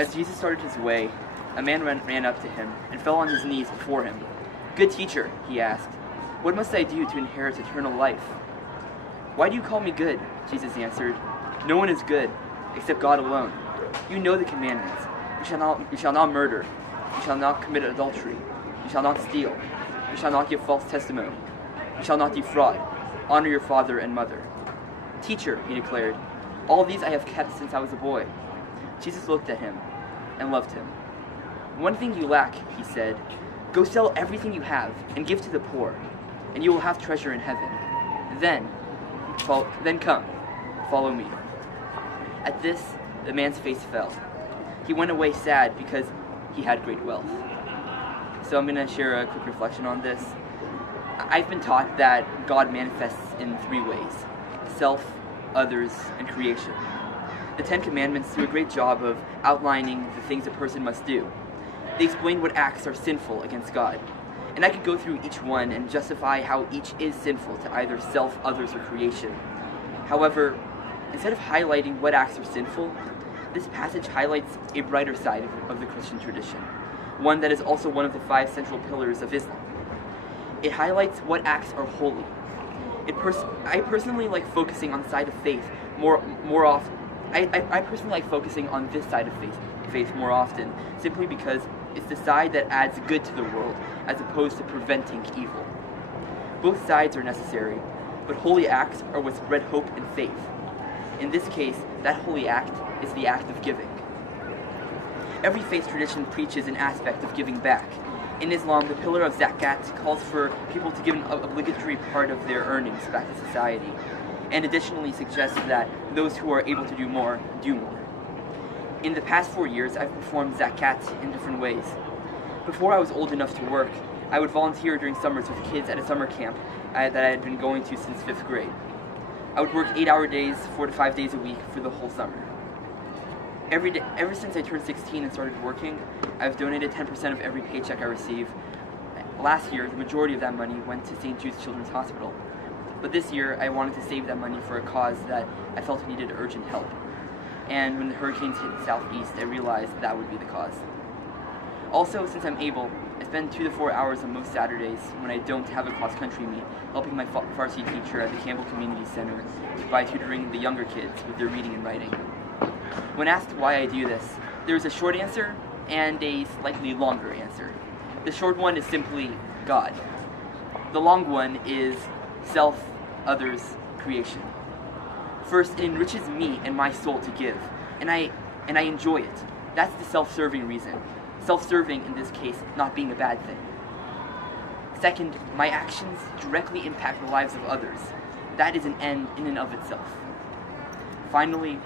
As Jesus started his way, a man ran up to him and fell on his knees before him. "Good teacher," he asked, "what must I do to inherit eternal life?" "Why do you call me good?" Jesus answered. "No one is good except God alone. You know the commandments. You shall not murder. You shall not commit adultery. You shall not steal. You shall not give false testimony. You shall not defraud. Honor your father and mother." "Teacher," he declared, "all these I have kept since I was a boy." Jesus looked at him and loved him. "One thing you lack," he said. "Go sell everything you have and give to the poor, and you will have treasure in heaven. Then come, follow me." At this, the man's face fell. He went away sad because he had great wealth. So I'm going to share a quick reflection on this. I've been taught that God manifests in three ways: self, others, and creation. The Ten Commandments do a great job of outlining the things a person must do. They explain what acts are sinful against God. And I could go through each one and justify how each is sinful to either self, others, or creation. However, instead of highlighting what acts are sinful, this passage highlights a brighter side of the Christian tradition, one that is also one of the 5 central pillars of Islam. It highlights what acts are holy. I personally like focusing on the side of faith more often. I personally like focusing on this side of faith more often, simply because it's the side that adds good to the world as opposed to preventing evil. Both sides are necessary, but holy acts are what spread hope and faith. In this case, that holy act is the act of giving. Every faith tradition preaches an aspect of giving back. In Islam, the pillar of zakat calls for people to give an obligatory part of their earnings back to society, and additionally suggests that those who are able to do more, do more. In the past 4 years, I've performed zakat in different ways. Before I was old enough to work, I would volunteer during summers with kids at a summer camp that I had been going to since 5th grade. I would work 8-hour days, 4 to 5 days a week for the whole summer. Ever since I turned 16 and started working, I've donated 10% of every paycheck I receive. Last year, the majority of that money went to St. Jude's Children's Hospital. But this year, I wanted to save that money for a cause that I felt needed urgent help. And when the hurricanes hit the southeast, I realized that would be the cause. Also, since I'm able, I spend 2 to 4 hours on most Saturdays when I don't have a cross-country meet, helping my Farsi teacher at the Campbell Community Center by tutoring the younger kids with their reading and writing. When asked why I do this, there is a short answer and a slightly longer answer. The short one is simply God. The long one is self, others, creation. First, it enriches me and my soul to give, and I enjoy it. That's the self-serving reason. Self-serving, in this case, not being a bad thing. Second, my actions directly impact the lives of others. That is an end in and of itself. Finally,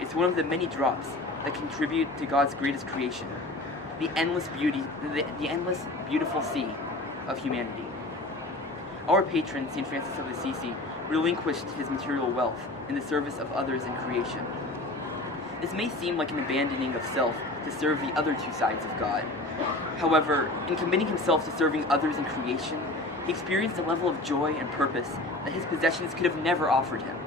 it's one of the many drops that contribute to God's greatest creation, the endless beautiful sea of humanity. Our patron, St. Francis of Assisi, relinquished his material wealth in the service of others and creation. This may seem like an abandoning of self to serve the other two sides of God. However, in committing himself to serving others and creation, he experienced a level of joy and purpose that his possessions could have never offered him.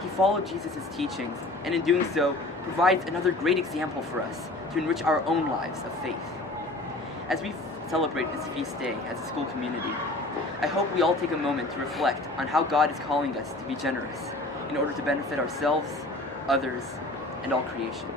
He followed Jesus' teachings, and in doing so, provides another great example for us to enrich our own lives of faith. As we celebrate this feast day as a school community, I hope we all take a moment to reflect on how God is calling us to be generous in order to benefit ourselves, others, and all creation.